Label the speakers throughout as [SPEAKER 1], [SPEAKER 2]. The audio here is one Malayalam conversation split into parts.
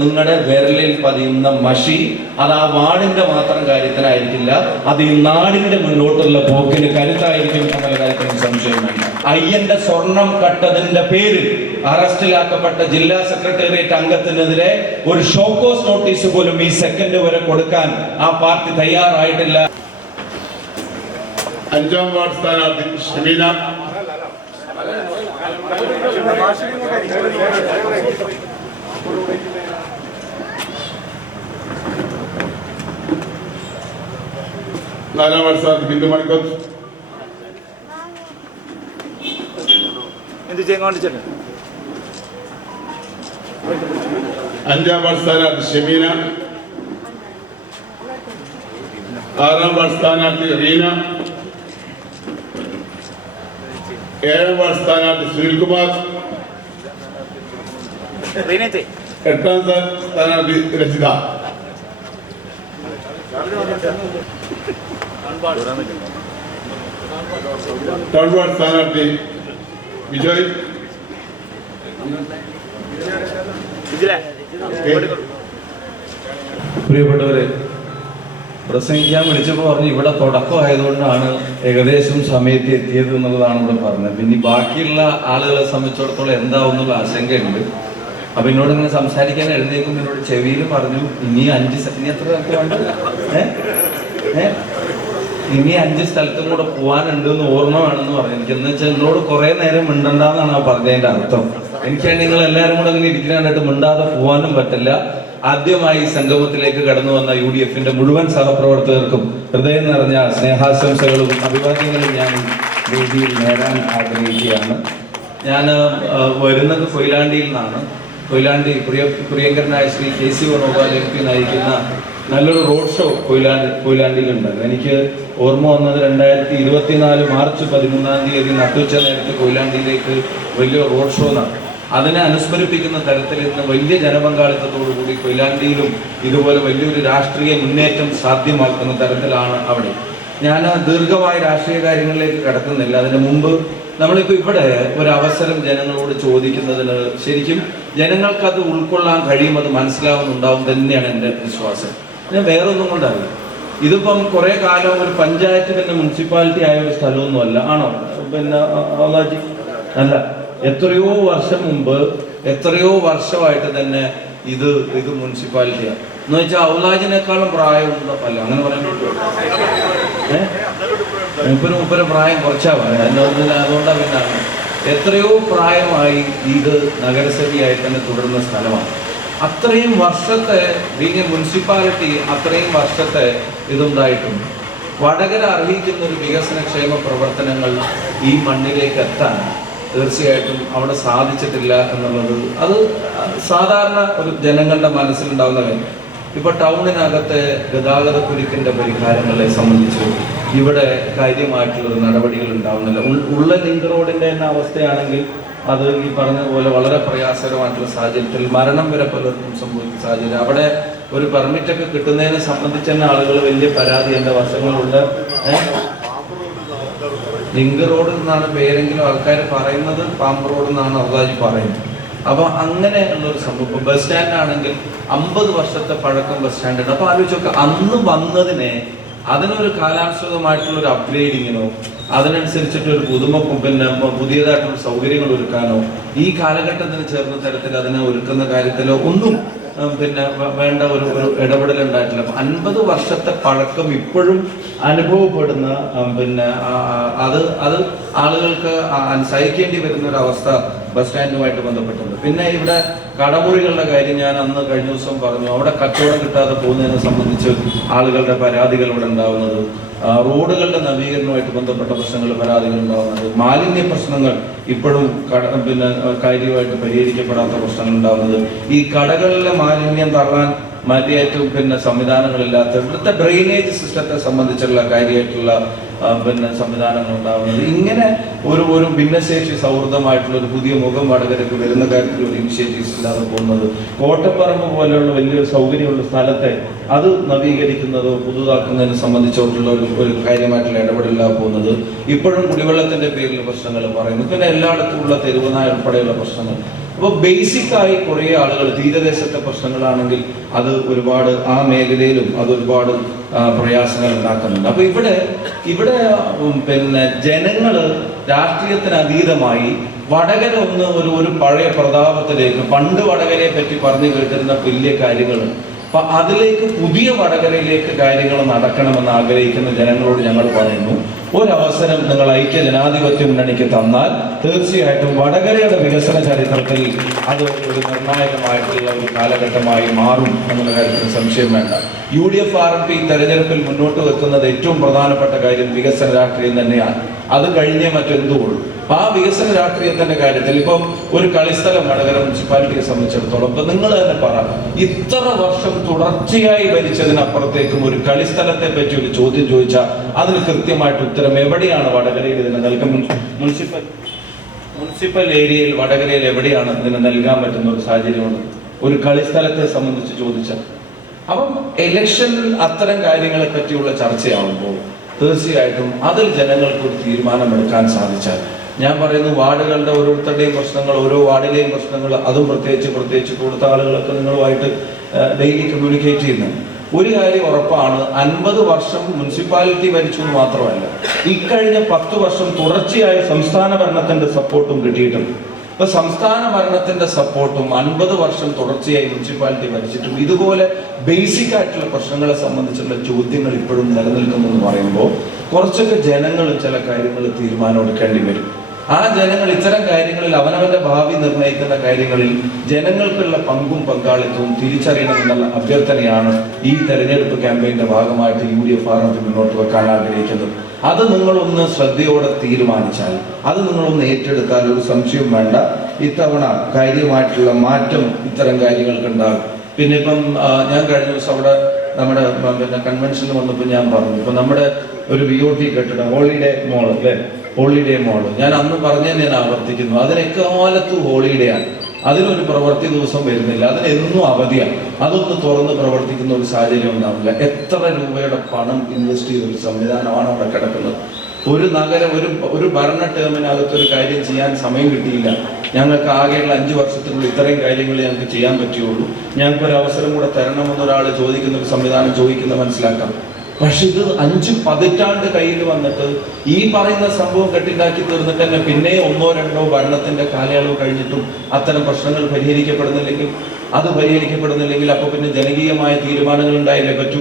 [SPEAKER 1] നിങ്ങളുടെ വിരലിൽ പതിയുന്ന മഷി അത് ആ വാളിന്റെ മാത്രം കാര്യത്തിനായിരിക്കില്ല അത് ഈ നാടിന്റെ മുന്നോട്ടുള്ള പോക്കിന് കരുത്തായിരിക്കും എന്നുള്ള കാര്യത്തിൽ സംശയമില്ല അയ്യന്റെ സ്വർണം കട്ടതിന്റെ പേരിൽ അറസ്റ്റിലാക്കപ്പെട്ട ജില്ലാ സെക്രട്ടേറിയറ്റ് അംഗത്തിനെതിരെ ഒരു ഷോക്കോസ് നോട്ടീസ് പോലും ഈ സെക്കൻഡ് വരെ കൊടുക്കാൻ ആ പാർട്ടി തയ്യാറായിട്ടില്ല.
[SPEAKER 2] അഞ്ചാം വാർഡ് സ്ഥാനാർത്ഥി ഷമീന. നാലാം വാർഡ് സ്ഥാനാർത്ഥി ബിന്ദു
[SPEAKER 3] കാണിച്ചിട്ട്
[SPEAKER 2] അഞ്ചാം വാർഡ് സ്ഥാനാർത്ഥി ഷമീന. ആറാം വാർഡ് സ്ഥാനാർത്ഥി റീന. ഏഴാം വാർഡ് സ്ഥാനാർത്ഥി സുനിൽകുമാർ എട്ടാം സ്ഥാനാർത്ഥി രചിത. ടൗൺ വാർഡ് സ്ഥാനാർത്ഥി വിജയ്
[SPEAKER 1] പ്രിയപ്പെട്ടവരെ പ്രസംഗിക്കാൻ വിളിച്ചപ്പോൾ പറഞ്ഞു ഇവിടെ തുടക്കമായതുകൊണ്ടാണ് ഏകദേശം സമയത്ത് എത്തിയത് എന്നുള്ളതാണ് ഇവിടെ പറഞ്ഞത്. പിന്നെ ബാക്കിയുള്ള ആളുകളെ സംബന്ധിച്ചിടത്തോളം എന്താവും എന്നുള്ള ആശങ്കയുണ്ട്. അപ്പൊ എന്നോട് ഇങ്ങനെ സംസാരിക്കാൻ എഴുന്നേക്കും എന്നോട് ചെവിയിൽ പറഞ്ഞു ഇനി അഞ്ച് ഇനി എത്ര വേണ്ട? ഏ? ഏ? ഇനി അഞ്ച് സ്ഥലത്തും കൂടെ പോകാനുണ്ട് എന്ന് ഓർമ്മ വേണമെന്ന് പറഞ്ഞു. എനിക്ക് എന്ന് വെച്ചാൽ നിങ്ങളോട് കുറെ നേരം മിണ്ടണ്ടെന്നാണ് ആ പറഞ്ഞതിന്റെ അർത്ഥം. എനിക്കാണ് നിങ്ങൾ എല്ലാവരും കൂടെ അങ്ങനെ ഇരിക്കാനായിട്ട് മിണ്ടാതെ പോകാനും പറ്റില്ല. ആദ്യമായി സംഗമത്തിലേക്ക് കടന്നു വന്ന യു ഡി എഫിന്റെ മുഴുവൻ സഹപ്രവർത്തകർക്കും ഹൃദയം നിറഞ്ഞ സ്നേഹാശംസകളും അഭിവാദ്യങ്ങളും ഞാൻ വേദിയിൽ നേടാൻ ആഗ്രഹിക്കുകയാണ്. ഞാൻ വരുന്നത് കൊയിലാണ്ടിയിൽ നിന്നാണ്. കൊയിലാണ്ടി പ്രിയ പ്രിയങ്കരനായ Shri K C Venugopal M P നയിക്കുന്ന നല്ലൊരു റോഡ് ഷോ കൊയിലാണ്ടി കൊയിലാണ്ടിയിലുണ്ടായിരുന്നു. എനിക്ക് ഓർമ്മ വന്നത് രണ്ടായിരത്തി ഇരുപത്തിനാല് മാർച്ച് പതിമൂന്നാം തീയതി നട്ടുച്ച നേരത്തെ കൊയിലാണ്ടിയിലേക്ക് വലിയ റോഡ് ഷോ നടന്നു. അതിനെ അനുസ്മരിപ്പിക്കുന്ന തരത്തിൽ ഇന്ന് വലിയ ജനപങ്കാളിത്തത്തോടു കൂടി കൊയിലാണ്ടിയിലും ഇതുപോലെ വലിയൊരു രാഷ്ട്രീയ മുന്നേറ്റം സാധ്യമാക്കുന്ന തരത്തിലാണ് അവിടെ. ഞാൻ ദീർഘമായ രാഷ്ട്രീയ കാര്യങ്ങളിലേക്ക് കടക്കുന്നില്ല. അതിന് മുമ്പ് നമ്മളിപ്പോൾ ഇവിടെ ഒരു അവസരം ജനങ്ങളോട് ചോദിക്കുന്നതിന് ശരിക്കും ജനങ്ങൾക്ക് അത് ഉൾക്കൊള്ളാൻ കഴിയും അത് മനസ്സിലാവുന്നുണ്ടാവും തന്നെയാണ് എന്റെ വിശ്വാസം. ഞാൻ വേറൊന്നും കൊണ്ടല്ല. ഇതിപ്പം കുറെ കാലം ഒരു പഞ്ചായത്ത് പിന്നെ മുനിസിപ്പാലിറ്റി ആയ ഒരു സ്ഥലമൊന്നുമല്ല. ആണോ? പിന്നെ അവലാജി അല്ല. എത്രയോ വർഷം മുമ്പ് എത്രയോ വർഷമായിട്ട് തന്നെ ഇത് ഇത് മുനിസിപ്പാലിറ്റിയാണ് എന്ന് വെച്ചാൽ ഔലാജിനേക്കാളും പ്രായമുള്ള അല്ല അങ്ങനെ പറയാൻ മുപ്പനും മുപ്പര് പ്രായം കുറച്ചാ പറയാം. അതിനൊന്നും അതുകൊണ്ടാണ് പിന്നെ എത്രയോ പ്രായമായി ഇത് നഗരസഭയായി തന്നെ തുടരുന്ന സ്ഥലമാണ്. അത്രയും വർഷത്തെ ബീങ് മുനിസിപ്പാലിറ്റി അത്രയും വർഷത്തെ ഇതുണ്ടായിട്ടുണ്ട്. വടകര അർഹിക്കുന്ന ഒരു വികസന ക്ഷേമ പ്രവർത്തനങ്ങൾ ഈ മണ്ണിലേക്ക് എത്താൻ തീർച്ചയായിട്ടും അവിടെ സാധിച്ചിട്ടില്ല എന്നുള്ളത് അത് സാധാരണ ഒരു ജനങ്ങളുടെ മനസ്സിലുണ്ടാവുന്ന കാര്യം. ഇപ്പൊ ടൗണിനകത്തെ ഗതാഗത കുരുക്കിന്റെ പരിഹാരങ്ങളെ സംബന്ധിച്ച് ഇവിടെ കാര്യമായിട്ടുള്ള നടപടികൾ ഉണ്ടാവുന്നില്ല. ഉള്ള ലിങ്ക് റോഡിന്റെ തന്നെ അവസ്ഥയാണെങ്കിൽ അത് ഈ പറഞ്ഞ പോലെ വളരെ പ്രയാസകരമായിട്ടുള്ള സാഹചര്യത്തിൽ മരണം വരെ പലർക്കും സംഭവിക്കുന്ന സാഹചര്യം. അവിടെ ഒരു പെർമിറ്റ് ഒക്കെ കിട്ടുന്നതിനെ സംബന്ധിച്ച് തന്നെ ആളുകൾ വലിയ പരാതി എന്റെ വശങ്ങളുണ്ട്. ലിങ്ക് റോഡ് എന്നാണ് പേരെങ്കിലും ആൾക്കാർ പറയുന്നത് പാമ്പ് റോഡ് എന്നാണ് അവതാജി പറയുന്നത്. അപ്പൊ അങ്ങനെ ഉള്ള ഒരു സംഭവം. ബസ് സ്റ്റാൻഡ് ആണെങ്കിൽ അമ്പത് വർഷത്തെ പഴക്കം ബസ് സ്റ്റാൻഡ് ഉണ്ട് അപ്പൊ ആലോചിച്ചൊക്കെ അന്ന് വന്നതിനെ അതിനൊരു കാലാനുസൃതമായിട്ടുള്ള ഒരു അപ്ഗ്രേഡിങ്ങിനോ അതിനനുസരിച്ചിട്ട് ഒരു പുതുമ പിന്നെ പുതിയതായിട്ടുള്ള സൗകര്യങ്ങൾ ഒരുക്കാനോ ഈ കാലഘട്ടത്തിന് ചേർന്ന തരത്തിൽ അതിനെ ഒരുക്കുന്ന കാര്യത്തിലോ ഒന്നും പിന്നെ വേണ്ട ഒരു ഒരു ഇടപെടൽ ഉണ്ടായിട്ടില്ല. അൻപത് വർഷത്തെ പഴക്കം ഇപ്പോഴും അനുഭവപ്പെടുന്ന പിന്നെ അത് അത് ആളുകൾക്ക് സഹിക്കേണ്ടി വരുന്ന ഒരു അവസ്ഥ ബസ് സ്റ്റാൻഡുമായിട്ട് ബന്ധപ്പെട്ടുണ്ട്. പിന്നെ ഇവിടെ കടമുറികളുടെ കാര്യം ഞാൻ അന്ന് കഴിഞ്ഞ ദിവസം പറഞ്ഞു. അവിടെ കച്ചവടം കിട്ടാതെ പോകുന്നതിനെ സംബന്ധിച്ച് ആളുകളുടെ പരാതികൾ ഇവിടെ ഉണ്ടാവുന്നത് റോഡുകളുടെ നവീകരണവുമായിട്ട് ബന്ധപ്പെട്ട പ്രശ്നങ്ങൾ പരാതികൾ ഉണ്ടാവുന്നത് മാലിന്യ പ്രശ്നങ്ങൾ ഇപ്പോഴും കട പിന്നെ കാര്യമായിട്ട് പരിഹരിക്കപ്പെടാത്ത പ്രശ്നങ്ങൾ ഉണ്ടാവുന്നത്. ഈ കടകളിലെ മാലിന്യം തള്ളാൻ മതിയായിട്ടും പിന്നെ സംവിധാനങ്ങളില്ലാത്ത ഇവിടുത്തെ ഡ്രെയിനേജ് സിസ്റ്റത്തെ സംബന്ധിച്ചുള്ള കാര്യമായിട്ടുള്ള പിന്നെ സംവിധാനങ്ങൾ ഉണ്ടാവുന്നത്. ഇങ്ങനെ ഒരു ഒരു ഭിന്നശേഷി സൗഹൃദമായിട്ടുള്ള ഒരു പുതിയ മുഖം വടകരക്ക് വരുന്ന കാര്യത്തിൽ ഒരു ഇനിഷ്യേറ്റീവ്സ് ഇല്ലാതെ പോകുന്നത്. കോട്ടപ്പറമ്പ് പോലെയുള്ള വലിയൊരു സൗകര്യമുള്ള സ്ഥലത്തെ അത് നവീകരിക്കുന്നതോ പുതുതാക്കുന്നതിനെ സംബന്ധിച്ചോട്ടുള്ള ഒരു ഒരു കാര്യമായിട്ടുള്ള ഇടപെടലില്ലാതെ പോകുന്നത്. ഇപ്പോഴും കുടിവെള്ളത്തിന്റെ പേരിൽ പ്രശ്നങ്ങൾ പറയുന്നു. പിന്നെ എല്ലായിടത്തുമുള്ള തെരുവുനായ ഉൾപ്പെടെയുള്ള പ്രശ്നങ്ങൾ. അപ്പോൾ ബേസിക്കായി കുറേ ആളുകൾ തീരദേശത്തെ പ്രശ്നങ്ങളാണെങ്കിൽ അത് ഒരുപാട് ആ മേഖലയിലും അത് ഒരുപാട് പ്രയാസങ്ങൾ ഉണ്ടാക്കുന്നുണ്ട്. അപ്പോൾ ഇവിടെ ഇവിടെ പിന്നെ ജനങ്ങൾ രാഷ്ട്രീയത്തിന് അതീതമായി വടകര ഒന്ന് ഒരു ഒരു പഴയ പ്രതാപത്തിലേക്ക് പണ്ട് വടകരയെ പറ്റി പറഞ്ഞു കേട്ടിരുന്ന വലിയ കാര്യങ്ങൾ അപ്പൊ അതിലേക്ക് പുതിയ വടകരയിലേക്ക് കാര്യങ്ങൾ നടക്കണമെന്ന് ആഗ്രഹിക്കുന്ന ജനങ്ങളോട് ഞങ്ങൾ പറയുന്നു. ഒരവസരം നിങ്ങൾ ഐക്യ ജനാധിപത്യ മുന്നണിക്ക് തന്നാൽ തീർച്ചയായിട്ടും വടകരയുടെ വികസന ചരിത്രത്തിൽ അത് ഒരു നിർണായകമായിട്ടുള്ള ഒരു കാലഘട്ടമായി മാറും എന്നുള്ള കാര്യത്തിൽ സംശയം വേണ്ട. U D F R M P തെരഞ്ഞെടുപ്പിൽ മുന്നോട്ട് വെക്കുന്നത് ഏറ്റവും പ്രധാനപ്പെട്ട കാര്യം വികസന രാഷ്ട്രീയം തന്നെയാണ്. അത് കഴിഞ്ഞേ മറ്റെന്തുള്ളൂ? ആ വികസന രാഷ്ട്രീയത്തിന്റെ കാര്യത്തിൽ ഇപ്പം ഒരു കളിസ്ഥലം വടകര മുനിസിപ്പാലിറ്റിയെ സംബന്ധിച്ചിടത്തോളം ഇപ്പൊ നിങ്ങൾ തന്നെ പറ ഇത്ര വർഷം തുടർച്ചയായി ഭരിച്ചതിനപ്പുറത്തേക്കും ഒരു കളിസ്ഥലത്തെ പറ്റി ഒരു ചോദ്യം ചോദിച്ചാൽ അതിന് കൃത്യമായിട്ട് ഉത്തരം എവിടെയാണ് വടകരയിൽ ഇതിന് നൽകാൻ മുനിസിപ്പൽ മുനിസിപ്പൽ ഏരിയയിൽ വടകരയിൽ എവിടെയാണ് ഇതിന് നൽകാൻ പറ്റുന്ന ഒരു സാഹചര്യമുണ്ട് ഒരു കളിസ്ഥലത്തെ സംബന്ധിച്ച് ചോദിച്ചാൽ അപ്പം ഇലക്ഷൻ അത്തരം കാര്യങ്ങളെ പറ്റിയുള്ള ചർച്ചയാവുമ്പോൾ തീർച്ചയായിട്ടും അതിൽ ജനങ്ങൾക്ക് ഒരു തീരുമാനമെടുക്കാൻ സാധിച്ചാൽ ഞാൻ പറയുന്നു വാർഡുകളുടെ ഓരോരുത്തരുടെയും പ്രശ്നങ്ങൾ ഓരോ വാർഡിലെയും പ്രശ്നങ്ങൾ അതും പ്രത്യേകിച്ച് പ്രത്യേകിച്ച് കൊടുത്ത ആളുകളൊക്കെ നിങ്ങളുമായിട്ട് ഡെയിലി കമ്മ്യൂണിക്കേറ്റ് ചെയ്യുന്നു. ഒരു കാര്യം ഉറപ്പാണ് അൻപത് വർഷം മുനിസിപ്പാലിറ്റി ഭരിച്ചു എന്ന് മാത്രമല്ല ഇക്കഴിഞ്ഞ പത്ത് വർഷം തുടർച്ചയായ സംസ്ഥാന ഭരണത്തിന്റെ സപ്പോർട്ടും കിട്ടിയിട്ടുണ്ട്. ഇപ്പൊ സംസ്ഥാന ഭരണത്തിന്റെ സപ്പോർട്ടും അൻപത് വർഷം തുടർച്ചയായി മുനിസിപ്പാലിറ്റി ഭരിച്ചിട്ടും ഇതുപോലെ ബേസിക് ആയിട്ടുള്ള പ്രശ്നങ്ങളെ സംബന്ധിച്ചുള്ള ചോദ്യങ്ങൾ ഇപ്പോഴും നിലനിൽക്കുന്നു എന്ന് പറയുമ്പോൾ കുറച്ചൊക്കെ ജനങ്ങൾ ചില കാര്യങ്ങൾ തീരുമാനം എടുക്കേണ്ടി വരും. ആ ജനങ്ങൾ ഇത്തരം കാര്യങ്ങളിൽ അവനവന്റെ ഭാവി നിർണയിക്കുന്ന കാര്യങ്ങളിൽ ജനങ്ങൾക്കുള്ള പങ്കും പങ്കാളിത്തവും തിരിച്ചറിയണമെന്നുള്ള അഭ്യർത്ഥനയാണ് ഈ തെരഞ്ഞെടുപ്പ് ക്യാമ്പയിന്റെ ഭാഗമായിട്ട് യു ഡി എഫ് ആർ മുന്നോട്ട് വെക്കാൻ ആഗ്രഹിക്കുന്നത്. അത് നിങ്ങളൊന്ന് ശ്രദ്ധയോടെ തീരുമാനിച്ചാൽ അത് നിങ്ങളൊന്ന് ഏറ്റെടുത്താൽ ഒരു സംശയവും വേണ്ട. ഇത്തവണ കാര്യമായിട്ടുള്ള മാറ്റം ഇത്തരം കാര്യങ്ങൾക്ക് ഉണ്ടാകും. പിന്നെ ഇപ്പം ഞാൻ കഴിഞ്ഞ ദിവസം അവിടെ നമ്മുടെ പിന്നെ കൺവെൻഷനിൽ വന്നപ്പോൾ ഞാൻ പറഞ്ഞു ഇപ്പൊ നമ്മുടെ ഒരു വി ഒ ടി കെട്ടിടം ഹോളിഡേ മോൾ അല്ലേ? ഹോളിഡേ മോൾ ഞാൻ അന്ന് പറഞ്ഞു ഞാൻ ആവർത്തിക്കുന്നു. അതിന് എക്കാലത്തും ഹോളിഡേ ആണ്. അതിനൊരു പ്രവൃത്തി ദിവസം വരുന്നില്ല. അതിന് എന്നും അവധിയാണ്. അതൊന്ന് തുറന്ന് പ്രവർത്തിക്കുന്ന ഒരു സാഹചര്യം ഉണ്ടാവില്ല. എത്ര രൂപയുടെ പണം ഇൻവെസ്റ്റ് ചെയ്ത ഒരു സംവിധാനമാണ് അവിടെ കിടക്കുന്നത്? ഒരു നഗരം ഒരു ഒരു ഭരണ ടേമിനകത്ത് ഒരു കാര്യം ചെയ്യാൻ സമയം കിട്ടിയില്ല. ഞങ്ങൾക്ക് ആകെയുള്ള അഞ്ച് വർഷത്തിനുള്ളിൽ ഇത്രയും കാര്യങ്ങൾ ഞങ്ങൾക്ക് ചെയ്യാൻ പറ്റുകയുള്ളൂ. ഞങ്ങൾക്ക് ഒരു അവസരം കൂടെ തരണമെന്ന് ഒരാൾ ചോദിക്കുന്ന ഒരു സംവിധാനം ചോദിക്കുന്ന മനസ്സിലാക്കാം. പക്ഷെ ഇത് അഞ്ച് പതിറ്റാണ്ട് കയ്യിൽ വന്നിട്ട് ഈ പറയുന്ന സംഭവം കെട്ടിണ്ടാക്കി തീർന്നിട്ട് തന്നെ പിന്നെ ഒന്നോ രണ്ടോ ഭരണത്തിന്റെ കാലയളവ് കഴിഞ്ഞിട്ടും അത്തരം പ്രശ്നങ്ങൾ പരിഹരിക്കപ്പെടുന്നില്ലെങ്കിൽ അത് പരിഹരിക്കപ്പെടുന്നില്ലെങ്കിൽ അപ്പൊ പിന്നെ ജനകീയമായ തീരുമാനങ്ങൾ ഉണ്ടായില്ലേ പറ്റൂ?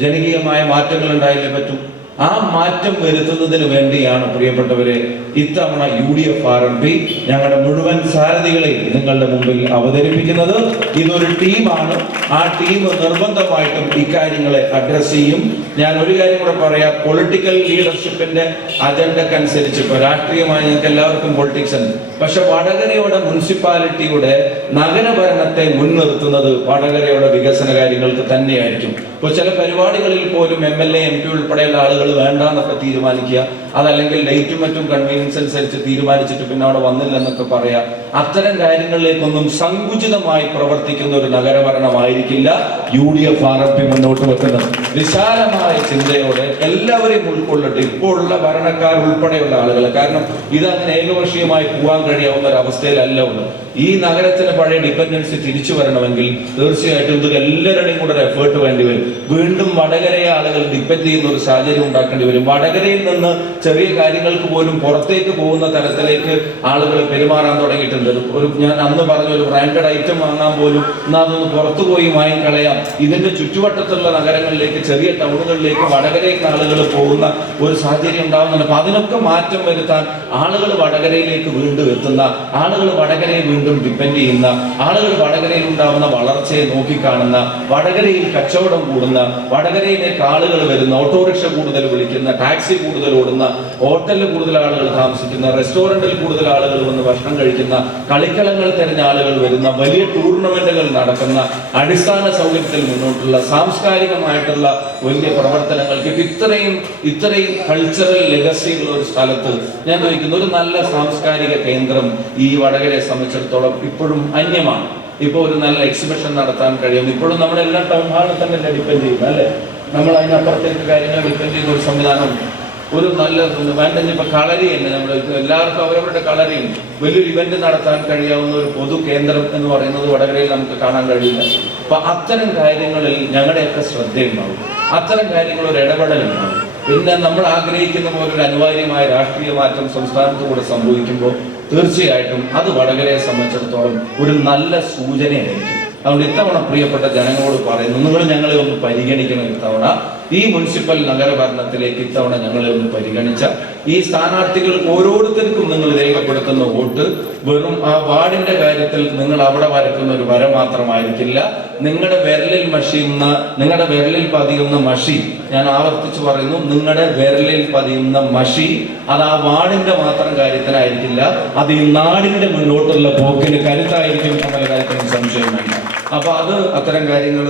[SPEAKER 1] ജനകീയമായ മാറ്റങ്ങൾ ഉണ്ടായില്ലേ പറ്റൂ? ആ മാറ്റം വരുത്തുന്നതിന് വേണ്ടിയാണ് പ്രിയപ്പെട്ടവരെ ഇത്തവണ U D F R M P ഞങ്ങളുടെ മുഴുവൻ സാരഥികളെയും നിങ്ങളുടെ മുമ്പിൽ അവതരിപ്പിക്കുന്നത്. ഇതൊരു ടീമാണ്. ആ ടീം നിർബന്ധമായിട്ടും ഇക്കാര്യങ്ങളെ അഡ്രസ് ചെയ്യും. ഞാൻ ഒരു കാര്യം കൂടെ പറയാം. പൊളിറ്റിക്കൽ ലീഡർഷിപ്പിന്റെ അജണ്ടക്കനുസരിച്ച് ഇപ്പൊ രാഷ്ട്രീയമായി ഞങ്ങൾക്ക് എല്ലാവർക്കും പൊളിറ്റിക്സ് ഉണ്ട്. പക്ഷെ വടകരയുടെ മുനിസിപ്പാലിറ്റിയുടെ നഗരഭരണത്തെ മുൻനിർത്തുന്നത് വടകരയുടെ വികസന കാര്യങ്ങൾക്ക് തന്നെയായിരിക്കും. ഇപ്പോൾ ചില പരിപാടികളിൽ പോലും M L A M P ഉൾപ്പെടെയുള്ള ആളുകൾ വേണ്ടാന്നൊക്കെ തീരുമാനിക്കുക. അതല്ലെങ്കിൽ ഡേറ്റും മറ്റും കൺവീനിയൻസ് അനുസരിച്ച് തീരുമാനിച്ചിട്ട് പിന്നെ അവിടെ വന്നില്ലെന്നൊക്കെ പറയാം. അത്തരം കാര്യങ്ങളിലേക്കൊന്നും സങ്കുചിതമായി പ്രവർത്തിക്കുന്ന ഒരു നഗരഭരണമായിരിക്കില്ല U D F R M P മുന്നോട്ട് വെക്കുന്നത്. വിശാലമായ ചിന്തയോടെ എല്ലാവരെയും ഉൾക്കൊള്ളിട്ട് ഇപ്പോൾ ഉള്ള ഭരണക്കാർ ഉൾപ്പെടെയുള്ള ആളുകൾ കാരണം ഇതങ്ങനെ ഏകപക്ഷീയമായി പോകാൻ കഴിയാവുന്ന ഒരു അവസ്ഥയിലല്ല ഉള്ളത്. ഈ നഗരത്തിന് പഴയ ഡിപ്പെൻഡൻസി തിരിച്ചു വരണമെങ്കിൽ തീർച്ചയായിട്ടും ഇത് എല്ലാവരുടെയും കൂടെ ഒരു എഫേർട്ട് വേണ്ടി വരും. വീണ്ടും വടകരയെ ആളുകൾ ഡിപ്പെൻഡ് ചെയ്യുന്ന ഒരു സാഹചര്യം ഉണ്ടാക്കേണ്ടി വരും. വടകരയിൽ നിന്ന് ചെറിയ കാര്യങ്ങൾക്ക് പോലും പുറത്തേക്ക് പോകുന്ന തരത്തിലേക്ക് ആളുകൾ പെരുമാറാൻ തുടങ്ങിയിട്ടുണ്ട്. ഒരു- ഞാൻ അന്ന് പറഞ്ഞ ഒരു ബ്രാൻഡഡ് ഐറ്റം വാങ്ങാൻ പോലും എന്നാൽ അതൊന്ന് പുറത്തു പോയി വാങ്ങിക്കളയാം ഇതിന്റെ ചുറ്റുവട്ടത്തുള്ള നഗരങ്ങളിലേക്ക് ചെറിയ ടൗണുകളിലേക്ക് വടകരയ്ക്ക് ആളുകൾ പോകുന്ന ഒരു സാഹചര്യം ഉണ്ടാവുന്നുണ്ട്. അപ്പൊ അതിനൊക്കെ മാറ്റം വരുത്താൻ ആളുകൾ വടകരയിലേക്ക് വീണ്ടും എത്തുന്ന ആളുകൾ വടകരയെ വീണ്ടും ഡിപ്പെൻഡ് ചെയ്യുന്ന ആളുകൾ വടകരയിൽ ഉണ്ടാവുന്ന വളർച്ചയെ നോക്കിക്കാണുന്ന വടകരയിൽ കച്ചവടം കൂടുന്ന വടകരയിലേക്ക് ആളുകൾ വരുന്ന ഓട്ടോറിക്ഷ കൂടുതൽ വിളിക്കുന്ന ടാക്സി കൂടുതൽ ഓടുന്ന ഹോട്ടലിൽ കൂടുതൽ ആളുകൾ താമസിക്കുന്ന റെസ്റ്റോറന്റിൽ കൂടുതൽ ആളുകൾ വന്ന് ഭക്ഷണം കഴിക്കുന്ന കളിക്കളങ്ങൾ തിരഞ്ഞ ആളുകൾ വരുന്ന വലിയ ടൂർണമെന്റുകൾ നടക്കുന്ന അടിസ്ഥാന സൗകര്യത്തിൽ മുന്നോട്ടുള്ള സാംസ്കാരികമായിട്ടുള്ള വലിയ പ്രവർത്തനങ്ങൾക്ക് ഇത്രയും ഇത്രയും കൾച്ചറൽ ലെഗസികളുള്ള ഒരു സ്ഥലത്ത് ഞാൻ ചോദിക്കുന്നു ഒരു നല്ല സാംസ്കാരിക കേന്ദ്രം ഈ വടകരയെ സംബന്ധിച്ചിടത്തോളം ഇപ്പോഴും അന്യമാണ്. ഇപ്പോൾ ഒരു നല്ല എക്സിബിഷൻ നടത്താൻ കഴിയും. ഇപ്പോഴും നമ്മുടെ എല്ലാ ടൗൺ ഹാളിൽ തന്നെ ഡിപ്പെൻഡ് ചെയ്യും അല്ലേ? നമ്മൾ അതിനപ്പുറത്തേക്ക് കാര്യങ്ങൾ വിൽക്കം ചെയ്യുന്ന ഒരു സംവിധാനം. ഒരു നല്ല വേണ്ട കളരി തന്നെ നമ്മൾ എല്ലാവർക്കും അവരവരുടെ കളരിയും വലിയൊരു ഇവന്റ് നടത്താൻ കഴിയാവുന്ന ഒരു പൊതു കേന്ദ്രം എന്ന് പറയുന്നത് വടകരയിൽ നമുക്ക് കാണാൻ കഴിയില്ല. അപ്പൊ അത്തരം കാര്യങ്ങളിൽ ഞങ്ങളുടെയൊക്കെ ശ്രദ്ധയുണ്ടാവും. അത്തരം കാര്യങ്ങൾ ഒരു ഇടപെടലുണ്ടാവും. പിന്നെ നമ്മൾ ആഗ്രഹിക്കുന്ന പോലെ ഒരു അനിവാര്യമായ രാഷ്ട്രീയ മാറ്റം സംസ്ഥാനത്ത് കൂടെ സംഭവിക്കുമ്പോൾ തീർച്ചയായിട്ടും അത് വടകരയെ സംബന്ധിച്ചിടത്തോളം ഒരു നല്ല സൂചനയായിരിക്കും. അതുകൊണ്ട് ഇത്തവണ പ്രിയപ്പെട്ട ജനങ്ങളോട് പറയുന്നു നിങ്ങൾ ഞങ്ങളെ ഒന്ന് പരിഗണിക്കണം ഇത്തവണ. ഈ മുനിസിപ്പൽ നഗരഭരണത്തിലേക്ക് ഇത്തവണ ഞങ്ങളെ ഒന്ന് പരിഗണിച്ച ഈ സ്ഥാനാർത്ഥികൾ ഓരോരുത്തർക്കും നിങ്ങൾ രേഖപ്പെടുത്തുന്ന വോട്ട് വെറും ആ വാർഡിന്റെ കാര്യത്തിൽ നിങ്ങൾ അവിടെ വരക്കുന്ന ഒരു വര മാത്രമായിരിക്കില്ല. നിങ്ങളുടെ വിരലിൽ മഷിയുന്ന നിങ്ങളുടെ വിരലിൽ പതിയുന്ന മഷി ഞാൻ ആവർത്തിച്ച് പറയുന്നു നിങ്ങളുടെ വിരലിൽ പതിയുന്ന മഷി അത് ആ വാർഡിന്റെ മാത്രം കാര്യത്തിനായിരിക്കില്ല അത് ഈ നാടിന്റെ മുന്നോട്ടുള്ള പോക്കിന് കരുത്തായിരിക്കും എന്നുള്ള കാര്യത്തിന് സംശയം അപ്പൊ അത് അത്തരം കാര്യങ്ങൾ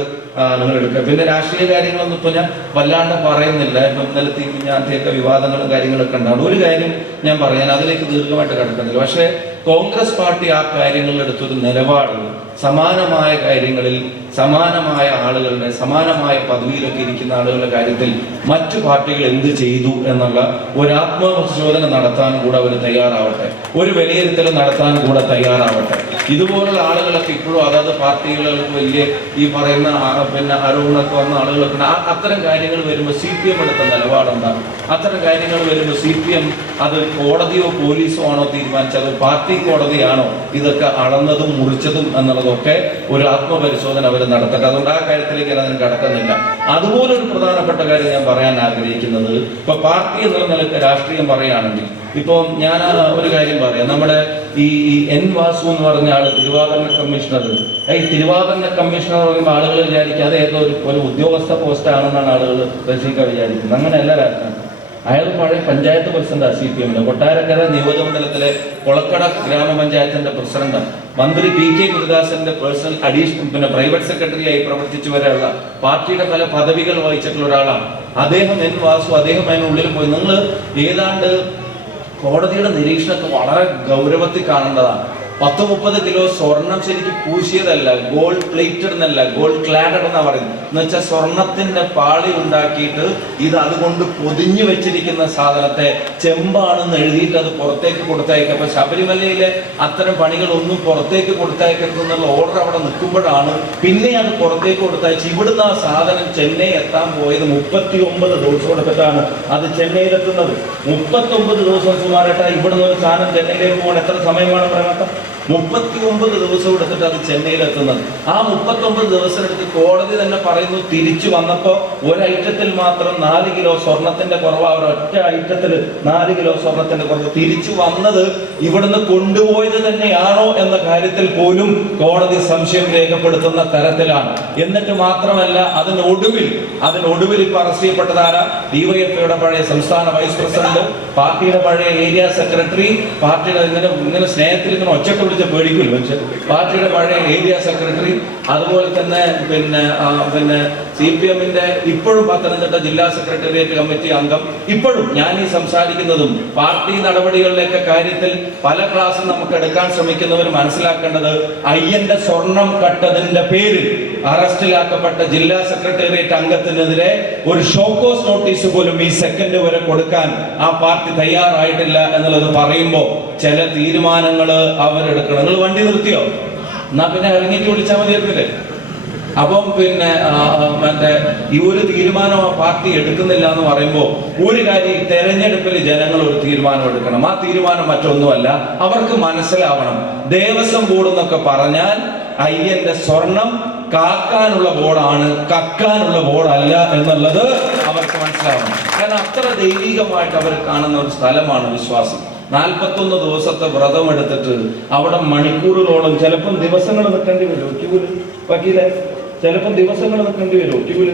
[SPEAKER 1] നിങ്ങൾ എടുക്കുക പിന്നെ രാഷ്ട്രീയ കാര്യങ്ങളൊന്നും ഇപ്പൊ ഞാൻ വല്ലാണ്ട് പറയുന്നില്ല. ഇപ്പൊ ഇന്നലത്തെ ഞാനത്തെയൊക്കെ വിവാദങ്ങളും കാര്യങ്ങളൊക്കെ ഉണ്ടാവും. ഒരു കാര്യം ഞാൻ പറയാൻ അതിലേക്ക് ദീർഘമായിട്ട് കിടക്കുന്നില്ല പക്ഷേ കോൺഗ്രസ് പാർട്ടി ആ കാര്യങ്ങളിൽ എടുത്തൊരു നിലപാട് സമാനമായ കാര്യങ്ങളിൽ സമാനമായ ആളുകളുടെ സമാനമായ പദവിയിലൊക്കെ ഇരിക്കുന്ന ആളുകളുടെ കാര്യത്തിൽ മറ്റു പാർട്ടികൾ എന്ത് ചെയ്തു എന്നുള്ള ഒരു ആത്മപരിശോധന നടത്താൻ കൂടെ അവർ തയ്യാറാവട്ടെ. ഒരു വിലയിരുത്തൽ നടത്താൻ കൂടെ തയ്യാറാവട്ടെ. ഇതുപോലുള്ള ആളുകളൊക്കെ ഇപ്പോഴും അതാത് പാർട്ടികൾക്ക് വലിയ ഈ പറയുന്ന പിന്നെ ആരോപണമൊക്കെ വന്ന ആളുകളൊക്കെ. അത്തരം കാര്യങ്ങൾ വരുമ്പോൾ സി പി എം എടുത്ത നിലപാടെന്താണ് അത്തരം കാര്യങ്ങൾ വരുമ്പോൾ സി പി എം അത് കോടതിയോ പോലീസോ ആണോ തീരുമാനിച്ചത്? പാർട്ടി കോടതിയാണോ? ഇതൊക്കെ അളന്നതും മുറിച്ചതും എന്നുള്ളതൊക്കെ ഒരു ആത്മപരിശോധന അവർ നടത്തട്ടെ. അതുകൊണ്ട് ആ കാര്യത്തിലേക്ക് ഞാൻ അതിന് കടക്കുന്നില്ല. അതുപോലെ ഒരു പ്രധാനപ്പെട്ട കാര്യം ഞാൻ പറയാൻ ആഗ്രഹിക്കുന്നത് ഇപ്പൊ പാർട്ടി എന്നുള്ള നിലയ്ക്ക് രാഷ്ട്രീയം പറയുകയാണെങ്കിൽ ഇപ്പോൾ ഞാൻ ഒരു കാര്യം പറയാം. നമ്മുടെ ഈ എൻ വാസു എന്ന് പറഞ്ഞ ആൾ തിരുവാഭരണ കമ്മീഷണർ ഈ തിരുവാഭരണ കമ്മീഷണർ പറയുമ്പോൾ ആളുകൾ വിചാരിക്കുക അത് ഏതോ ഒരു ഉദ്യോഗസ്ഥ പോസ്റ്റ് ആണെന്നാണ് ആളുകൾ റസിക്ക വിചാരിക്കുന്നത്. അങ്ങനെയല്ല രാഷ്ട്രീയം. അയാൾ പഴയ പഞ്ചായത്ത് പ്രസിഡന്റ് സി പി എമ്മിന്റെ കൊട്ടാരക്കര നിയോജകമണ്ഡലത്തിലെ കൊളക്കട ഗ്രാമപഞ്ചായത്തിന്റെ പ്രസിഡന്റ് മന്ത്രി പി കെ ഗുരുദാസന്റെ പേഴ്സണൽ അഡീഷണൽ പിന്നെ പ്രൈവറ്റ് സെക്രട്ടറിയായി പ്രവർത്തിച്ചു വരെയുള്ള പാർട്ടിയുടെ പല പദവികൾ വഹിച്ചിട്ടുള്ള ഒരാളാണ്. അദ്ദേഹം എൻ വാസു അദ്ദേഹം അതിനുള്ളിൽ പോയി. നിങ്ങൾ ഏതാണ്ട് കോടതിയുടെ നിരീക്ഷണത്തെ വളരെ ഗൗരവത്തിൽ കാണേണ്ടതാണ്. പത്ത് മുപ്പത് കിലോ സ്വർണം ശരിക്കും പൂശിയതല്ല ഗോൾഡ് പ്ലേറ്റഡ് എന്നല്ല ഗോൾഡ് ക്ലാഡഡ് എന്നാ പറയുന്നത്. എന്ന് വെച്ചാൽ സ്വർണത്തിന്റെ പാളി ഉണ്ടാക്കിയിട്ട് ഇത് അതുകൊണ്ട് പൊതിഞ്ഞു വെച്ചിരിക്കുന്ന സാധനത്തെ ചെമ്പാണെന്ന് എഴുതിയിട്ട് അത് പുറത്തേക്ക് കൊടുത്തയക്കുക അപ്പൊ ശബരിമലയിലെ അത്തരം പണികളൊന്നും പുറത്തേക്ക് കൊടുത്തയക്കരുത് എന്നുള്ള ഓർഡർ അവിടെ നിൽക്കുമ്പോഴാണ് പിന്നെ അത് പുറത്തേക്ക് കൊടുത്തയച്ച് ഇവിടുന്ന് ആ സാധനം ചെന്നൈ എത്താൻ പോയത് മുപ്പത്തി ഒമ്പത് ദിവസം എടുത്തിട്ടാണ് അത് ചെന്നൈയിലെത്തുന്നത്. മുപ്പത്തി ഒമ്പത് ദിവസം സുമാരേട്ടാ ഇവിടുന്ന് ഒരു സാധനം ചെന്നൈയിലേക്ക് പോകാൻ എത്ര സമയമാണ് പ്രകടനം മുപ്പത്തി ഒമ്പത് ദിവസം എടുത്തിട്ട് അത് ചെന്നൈയിലെത്തുന്നത്. ആ മുപ്പത്തി ഒമ്പത് ദിവസം എടുത്ത് കോടതി തന്നെ പറയുന്നു തിരിച്ചു വന്നപ്പോ ഒരൈറ്റത്തിൽ മാത്രം നാല് കിലോ സ്വർണത്തിന്റെ കുറവ്. അവർ ഒറ്റ ഐറ്റത്തിൽ നാല് കിലോ സ്വർണത്തിന്റെ കുറവ്. തിരിച്ചു വന്നത് ഇവിടുന്ന് കൊണ്ടുപോയത് തന്നെയാണോ എന്ന കാര്യത്തിൽ പോലും കോടതി സംശയം രേഖപ്പെടുത്തുന്ന തരത്തിലാണ്. എന്നിട്ട് മാത്രമല്ല അതിനൊടുവിൽ അതിനൊടുവിൽ ഇപ്പൊ അറസ്റ്റ് ചെയ്യപ്പെട്ടതാരാ ഡിവൈഎഫ്ഐയുടെ പഴയ സംസ്ഥാന വൈസ് പ്രസിഡന്റ് പാർട്ടിയുടെ പഴയ ഏരിയ സെക്രട്ടറി പാർട്ടിയുടെ ഇങ്ങനെ ഇങ്ങനെ സ്നേഹത്തിൽ ഇങ്ങനെ ഒച്ചക്ക് വിളിച്ച പേടിക്കില്ല പക്ഷെ പാർട്ടിയുടെ പഴയ ഏരിയ സെക്രട്ടറി അതുപോലെ തന്നെ പിന്നെ പിന്നെ സി പി എമ്മിന്റെ ഇപ്പോഴും പത്തനംതിട്ട ജില്ലാ സെക്രട്ടേറിയറ്റ് കമ്മിറ്റി അംഗം. ഇപ്പോഴും ഞാൻ ഈ സംസാരിക്കുന്നതും പാർട്ടി നടപടികളിലേക്ക് കാര്യത്തിൽ പല ക്ലാസ്സും നമുക്ക് എടുക്കാൻ ശ്രമിക്കുന്നവർ മനസ്സിലാക്കേണ്ടത് അയ്യന്റെ സ്വർണം കട്ടതിന്റെ പേരിൽ അറസ്റ്റിലാക്കപ്പെട്ട ജില്ലാ സെക്രട്ടേറിയറ്റ് അംഗത്തിനെതിരെ ഒരു ഷോക്കോസ് നോട്ടീസ് പോലും ഈ സെക്കൻഡ് വരെ കൊടുക്കാൻ ആ പാർട്ടി തയ്യാറായിട്ടില്ല എന്നുള്ളത് പറയുമ്പോൾ ചില തീരുമാനങ്ങൾ അവരെടുക്കണം. നിങ്ങൾ വണ്ടി നിർത്തിയോ? എന്നാ പിന്നെ ഇറങ്ങിയിട്ട് വിളിച്ചാൽ മതിയായിരുന്നില്ലേ അപ്പം പിന്നെ മറ്റേ ഈ ഒരു തീരുമാനം പാർട്ടി എടുക്കുന്നില്ല എന്ന് പറയുമ്പോൾ ഒരു കാര്യം തെരഞ്ഞെടുപ്പിൽ ജനങ്ങൾ ഒരു തീരുമാനം എടുക്കണം. ആ തീരുമാനം മറ്റൊന്നുമല്ല അവർക്ക് മനസ്സിലാവണം. ദേവസ്വം ബോർഡ് എന്നൊക്കെ പറഞ്ഞാൽ അയ്യന്റെ സ്വർണം കാക്കാനുള്ള ബോർഡാണ് കക്കാനുള്ള ബോർഡല്ല എന്നുള്ളത് അവർക്ക് മനസ്സിലാവണം. കാരണം അത്ര ദൈവികമായിട്ട് അവർ കാണുന്ന ഒരു സ്ഥലമാണ് വിശ്വാസം. നാൽപ്പത്തൊന്ന് ദിവസത്തെ വ്രതം എടുത്തിട്ട് അവിടെ മണിക്കൂറുകളോളം ചിലപ്പം ദിവസങ്ങൾ നിൽക്കേണ്ടി വരും. ക്യൂൽ വക്കീലെ ചിലപ്പം ദിവസങ്ങൾ നിൽക്കേണ്ടി വരും. ക്യൂൽ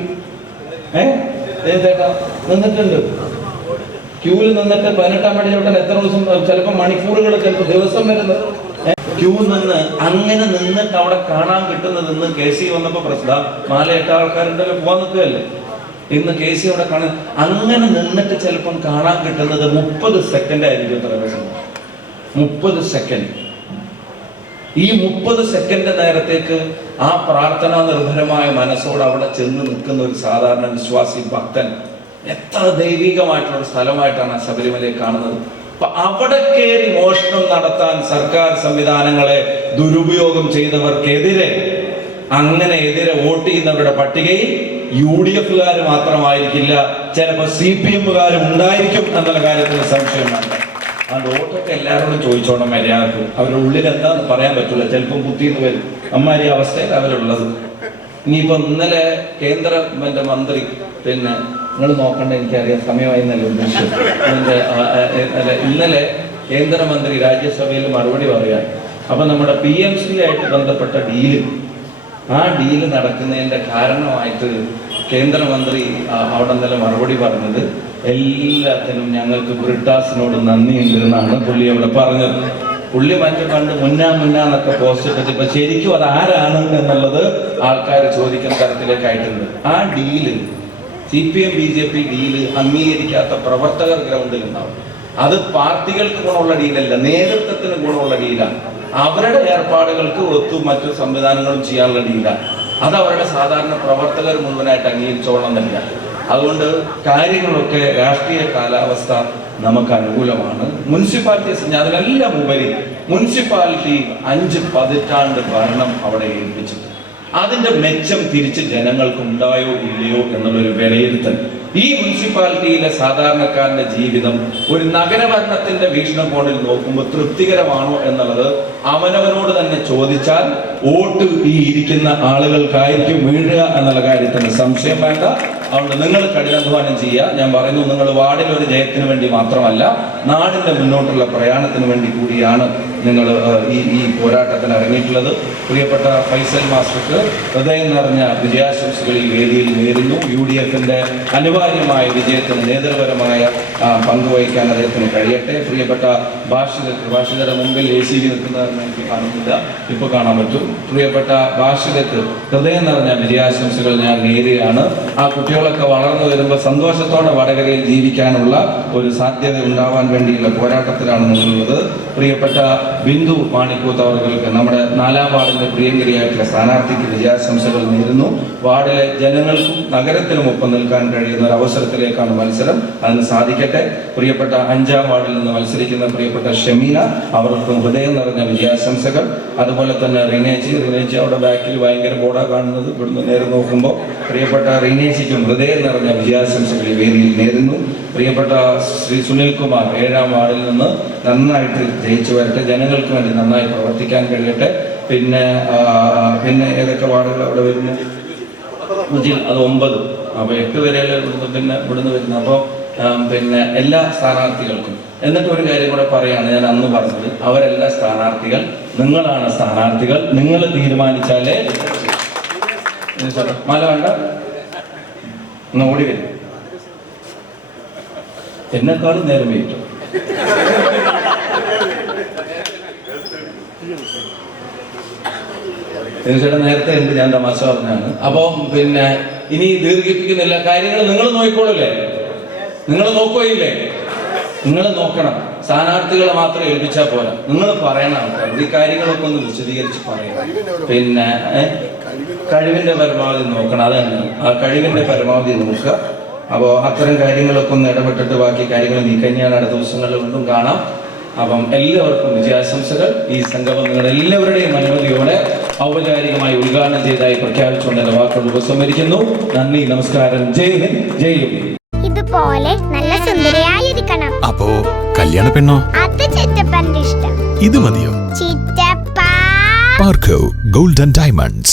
[SPEAKER 1] ചേട്ടാ നിന്നിട്ടുണ്ട്. ക്യൂവിൽ നിന്നിട്ട് പതിനെട്ടാം പടി ചോട്ടൻ എത്ര ദിവസം ചിലപ്പോൾ മണിക്കൂറുകൾ ചിലപ്പോൾ ദിവസം വരുന്നത്. ക്യൂ നിന്ന് അങ്ങനെ നിന്നിട്ട് അവിടെ കാണാൻ കിട്ടുന്നത് ഇന്ന് കെ സി വന്നപ്പോ പ്രശ്ന. മാലയെട്ട ആൾക്കാരുണ്ടല്ലോ പോവാൻ നിൽക്കുകയല്ലേ? ഇന്ന് കെ സി അവിടെ കാണാൻ അങ്ങനെ നിന്നിട്ട് ചിലപ്പം കാണാൻ കിട്ടുന്നത് മുപ്പത് സെക്കൻഡ് ആയിരിക്കും പ്രവേശനം മുപ്പത് സെക്കൻഡ് ഈ മുപ്പത് സെക്കൻഡ് നേരത്തേക്ക് ആ പ്രാർത്ഥനാ നിർഭരമായ മനസ്സോട് അവിടെ ചെന്ന് നിൽക്കുന്ന ഒരു സാധാരണ വിശ്വാസി ഭക്തൻ എത്ര ദൈവികമായിട്ടുള്ള സ്ഥലമായിട്ടാണ് ശബരിമലയെ കാണുന്നത്? അപ്പൊ അവിടെ കയറി മോഷണം നടത്താൻ സർക്കാർ സംവിധാനങ്ങളെ ദുരുപയോഗം ചെയ്തവർക്കെതിരെ അങ്ങനെ എതിരെ വോട്ട് ചെയ്യുന്നവരുടെ പട്ടികയിൽ യു ഡി എഫുകാർ മാത്രമായിരിക്കില്ല ചിലപ്പോൾ സി പി എമ്മുകാരും ഉണ്ടായിരിക്കും എന്നുള്ള കാര്യത്തിൽ സംശയം വേണ്ട. ആ എല്ലാവരും എല്ലാവരോടും ചോദിച്ചോണം മര്യാദയ്ക്ക്. അവരുടെ ഉള്ളിൽ എന്താന്ന് പറയാൻ പറ്റില്ല ചിലപ്പം കുത്തിന്ന് വരും. അമ്മാരി അവസ്ഥയിൽ അവരുള്ളത്. ഇനിയിപ്പോ ഇന്നലെ കേന്ദ്ര എന്റെ മന്ത്രി പിന്നെ നിങ്ങൾ നോക്കണ്ട എനിക്കറിയാം. സമയമായി എന്നല്ല ഉദ്ദേശിച്ചത് ഇന്നലെ കേന്ദ്രമന്ത്രി രാജ്യസഭയിൽ മറുപടി പറയാൻ അപ്പൊ നമ്മുടെ പി എം സി ആയിട്ട് ബന്ധപ്പെട്ട ഡീൽ. ആ ഡീൽ നടക്കുന്നതിന്റെ കാരണമായിട്ട് കേന്ദ്രമന്ത്രി അവിടെ ഇന്നലെ മറുപടി പറഞ്ഞത്. എല്ലാത്തിനും ഞങ്ങൾക്ക് ബ്രിട്ടാസിനോട് നന്ദിയുണ്ട് എന്നാണ് പുള്ളി അവിടെ പറഞ്ഞത്. പുള്ളി മറ്റു കണ്ട് മുന്നാ മുന്നാന്നൊക്കെ പോസ്റ്റ് ഇട്ടിപ്പോ ശരിക്കും അത് ആരാണ് എന്നുള്ളത് ആൾക്കാർ ചോദിക്കുന്ന തരത്തിലേക്കായിട്ടുണ്ട്. ആ deal C P M B J P deal അംഗീകരിക്കാത്ത പ്രവർത്തകർ ഗ്രൗണ്ടിൽ ഉണ്ടാവും. അത് പാർട്ടികൾക്ക് ഗുണമുള്ള ഡീലല്ല നേതൃത്വത്തിന് ഗുണമുള്ള ഡീലാണ് അവരുടെ ഏർപ്പാടുകൾക്ക് ഒത്തു മറ്റു സംവിധാനങ്ങളും ചെയ്യാനുള്ള ഡീലാണ് അത് അവരുടെ സാധാരണ പ്രവർത്തകർ മുഴുവനായിട്ട് അംഗീകരിച്ചോളണമെന്നില്ല അതുകൊണ്ട് കാര്യങ്ങളൊക്കെ രാഷ്ട്രീയ കാലാവസ്ഥ നമുക്ക് അനുകൂലമാണ്. മുനിസിപ്പാലിറ്റി അതിലെല്ലാം ഉപരി മുനിസിപ്പാലിറ്റി അഞ്ച് പതിറ്റാണ്ട് ഭരണം അവിടെ ഏൽപ്പിച്ചിട്ടുണ്ട്. അതിന്റെ മെച്ചം തിരിച്ച് ജനങ്ങൾക്ക് ഉണ്ടായോ ഇല്ലയോ എന്നുള്ളൊരു വിലയിരുത്തൽ ഈ മുനിസിപ്പാലിറ്റിയിലെ സാധാരണക്കാരന്റെ ജീവിതം ഒരു നഗരഭരണത്തിന്റെ വീക്ഷണകോണിൽ നോക്കുമ്പോൾ തൃപ്തികരമാണോ എന്നുള്ളത് അവനവനോട് തന്നെ ചോദിച്ചാൽ വോട്ട് ഈ ഇരിക്കുന്ന ആളുകൾക്കായിരിക്കും വീഴുക എന്നുള്ള കാര്യത്തിന് സംശയം വേണ്ട. അതുകൊണ്ട് നിങ്ങൾ കഠിനാധ്വാനം ചെയ്യുക. ഞാൻ പറയുന്നു നിങ്ങൾ വാർഡിൽ ഒരു ജയത്തിന് വേണ്ടി മാത്രമല്ല നാടിന്റെ മുന്നോട്ടുള്ള പ്രയാണത്തിന് വേണ്ടി കൂടിയാണ് നിങ്ങൾ ഈ ഈ പോരാട്ടത്തിന് ഇറങ്ങിയിട്ടുള്ളത്. പ്രിയപ്പെട്ട ഫൈസൽ മാസ്റ്റർക്ക് ഹൃദയം നിറഞ്ഞ വിജയാശംസകൾ ഈ വേദിയിൽ നേരുന്നു. യു ഡി എഫിന്റെ അനിവാര്യമായ വിജയത്തിന് നേതൃപരമായ പങ്കുവഹിക്കാൻ അദ്ദേഹത്തിന് കഴിയട്ടെ. പ്രിയപ്പെട്ട ഭാഷികർക്ക് ഭാഷികരുടെ മുമ്പിൽ എ സി നിൽക്കുന്നതെന്ന് എനിക്ക് കാണുന്നില്ല. ഇപ്പോൾ കാണാൻ പറ്റും. പ്രിയപ്പെട്ട ഭാഷികർക്ക് ഹൃദയം നിറഞ്ഞ വിജയാശംസകൾ ഞാൻ നേരുകയാണ്. ആ കുട്ടികളൊക്കെ വളർന്നു വരുമ്പോൾ സന്തോഷത്തോടെ വടകരയിൽ ജീവിക്കാനുള്ള ഒരു സാധ്യത ഉണ്ടാവാൻ വേണ്ടിയുള്ള പോരാട്ടത്തിലാണ് നിൽക്കുന്നത് പ്രിയപ്പെട്ട ബിന്ദു മാണിക്കൂത്ത് അവർക്ക് നമ്മുടെ നാലാം വാർഡിന്റെ പ്രിയങ്കരിയായിട്ടുള്ള സ്ഥാനാർത്ഥിക്ക് വിജയാശംസകൾ നേരുന്നു. വാർഡിലെ ജനങ്ങൾക്കും നഗരത്തിനും ഒപ്പം നിൽക്കാൻ കഴിയുന്ന ഒരു അവസരത്തിലേക്കാണ് മത്സരം. അതിന് സാധിക്കട്ടെ. പ്രിയപ്പെട്ട അഞ്ചാം വാർഡിൽ നിന്ന് മത്സരിക്കുന്ന പ്രിയപ്പെട്ട ഷമീന അവർക്കും ഹൃദയം നിറഞ്ഞ വിജയാശംസകൾ. അതുപോലെ തന്നെ റിനേജി. റിനേജി അവിടെ ബാക്കിൽ ഭയങ്കര ബോർഡാണ് കാണുന്നത് ഇവിടുന്ന് നേരെ നോക്കുമ്പോൾ പ്രിയപ്പെട്ട റിനേജിക്കും ഹൃദയം നിറഞ്ഞ വിജയാശംസകൾ ഈ വേദിയിൽ നേരുന്നു. പ്രിയപ്പെട്ട ശ്രീ സുനിൽ കുമാർ ഏഴാം വാർഡിൽ നിന്ന് നന്നായിട്ട് ജയിച്ചു വരട്ടെ. ജനങ്ങൾക്ക് വേണ്ടി നന്നായി പ്രവർത്തിക്കാൻ കഴിയട്ടെ. പിന്നെ പിന്നെ ഏതൊക്കെ വാർഡുകൾ അവിടെ വരുന്നു അത് ഒമ്പത്. അപ്പൊ എട്ട് വരെ പിന്നെ ഇവിടുന്ന് വരുന്നത്. അപ്പോൾ പിന്നെ എല്ലാ സ്ഥാനാർത്ഥികൾക്കും. എന്നിട്ട് ഒരു കാര്യം കൂടെ പറയാണ് ഞാൻ അന്ന് പറഞ്ഞത്. അവരെല്ലാ സ്ഥാനാർത്ഥികൾ നിങ്ങളാണ് സ്ഥാനാർത്ഥികൾ. നിങ്ങൾ തീരുമാനിച്ചാലേ മല വേണ്ട ഓടി വരും. എന്നെക്കാളും നേരം വെയിറ്റു ചേട്ടാ നേരത്തെ എന്ത് ഞാൻ തമാശ പറഞ്ഞാണ് അപ്പൊ പിന്നെ ഇനി ദീർഘിപ്പിക്കുന്നില്ല കാര്യങ്ങൾ നിങ്ങൾ നോക്കിക്കോളൂല്ലേ നിങ്ങൾ നോക്കുകയില്ലേ നിങ്ങൾ നോക്കണം. സ്ഥാനാർത്ഥികളെ മാത്രം ഏൽപ്പിച്ചാൽ പോരാ. നിങ്ങൾ പറയണം ആൾക്കാർ. ഈ കാര്യങ്ങളൊക്കെ ഒന്ന് വിശദീകരിച്ച് പറയണം. പിന്നെ കഴിവിന്റെ പരമാവധി നോക്കണം. അതന്നെ. ആ കഴിവിന്റെ പരമാവധി നോക്കുക. അപ്പോൾ അത്തരം കാര്യങ്ങളൊക്കെ ഒന്ന് ഇടപെട്ടിട്ട് ബാക്കി കാര്യങ്ങൾ നീക്കഴിഞ്ഞാൽ അടുത്ത ദിവസങ്ങളിൽ വീണ്ടും കാണാം. അപ്പം എല്ലാവർക്കും വിജയാശംസകൾ. ഈ സംഗമം നിങ്ങൾ എല്ലാവരുടെയും അനുമതിയോടെ ഔപചാരികമായി ഉദ്ഘാടനം ചെയ്തതായി പ്രഖ്യാപിച്ചുകൊണ്ട് വാക്കുകൾ ഉപസംഹരിക്കുന്നു. നന്ദി നമസ്കാരം. ജയ് ഹിന്ദ് ജയ്
[SPEAKER 4] ഇതുപോലെ നല്ല സുന്ദരിയായിരിക്കണം.
[SPEAKER 5] അപ്പോ കല്യാണ പെണ്ണോ?
[SPEAKER 4] അത് ചിറ്റപ്പന്റെ ഇഷ്ടം.
[SPEAKER 5] ഇത് മതിയോ?
[SPEAKER 4] ചിറ്റപ്പ.
[SPEAKER 5] പാർക്കോ ഗോൾഡൻ ഡയമണ്ട്സ്.